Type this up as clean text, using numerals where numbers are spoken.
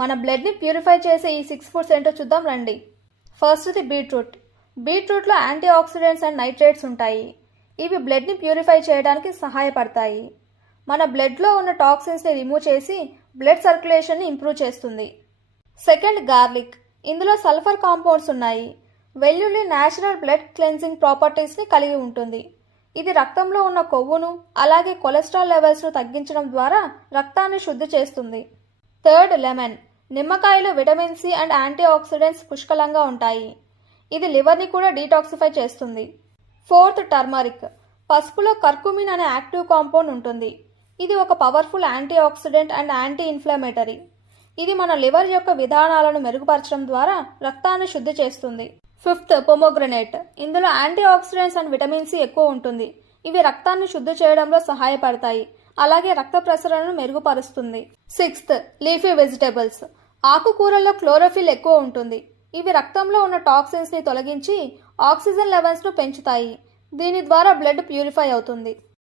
మన బ్లడ్ని ప్యూరిఫై చేసే ఈ 6 ఫుడ్స్ ఏంటో చూద్దాం రండి. ఫస్ట్ది బీట్రూట్. బీట్రూట్లో యాంటీ ఆక్సిడెంట్స్ అండ్ నైట్రేట్స్ ఉంటాయి. ఇవి బ్లడ్ని ప్యూరిఫై చేయడానికి సహాయపడతాయి. మన బ్లడ్లో ఉన్న టాక్సిన్స్ని రిమూవ్ చేసి బ్లడ్ సర్క్యులేషన్ని ఇంప్రూవ్ చేస్తుంది. Second, garlic. ఇందులో సల్ఫర్ కాంపౌండ్స్ ఉన్నాయి. వెల్లుల్లి న్యాచురల్ బ్లడ్ క్లెన్సింగ్ ప్రాపర్టీస్ని కలిగి ఉంటుంది. ఇది రక్తంలో ఉన్న కొవ్వును అలాగే కొలెస్ట్రాల్ లెవెల్స్ను తగ్గించడం ద్వారా రక్తాన్ని శుద్ధి చేస్తుంది. Third, lemon. నిమ్మకాయలో vitamin C and anti oxidants పుష్కలంగా ఉంటాయి. ఇది లివర్ని కూడా డీటాక్సిఫై చేస్తుంది. Fourth, turmeric. పసుపులో కర్కుమిన్ అనే యాక్టివ్ కాంపౌండ్ ఉంటుంది. ఇది ఒక powerful anti oxidant and anti inflammatory. ఇది మన లివర్ యొక్క విధానాలను మెరుగుపరచడం ద్వారా రక్తాన్ని శుద్ధి చేస్తుంది. Fifth, pomegranate. ఇందులో anti oxidants and vitamin C ఎక్కువ ఉంటుంది. ఇవి రక్తాన్ని శుద్ధి చేయడంలో సహాయపడతాయి, అలాగే రక్త ప్రసరణను మెరుగుపరుస్తుంది. Sixth, leafy vegetables. ఆకుకూరల్లో క్లోరోఫిల్ ఎక్కువ ఉంటుంది. ఇవి రక్తంలో ఉన్న టాక్సిన్స్ని తొలగించి ఆక్సిజన్ లెవెల్స్ను పెంచుతాయి. దీని ద్వారా బ్లడ్ ప్యూరిఫై అవుతుంది.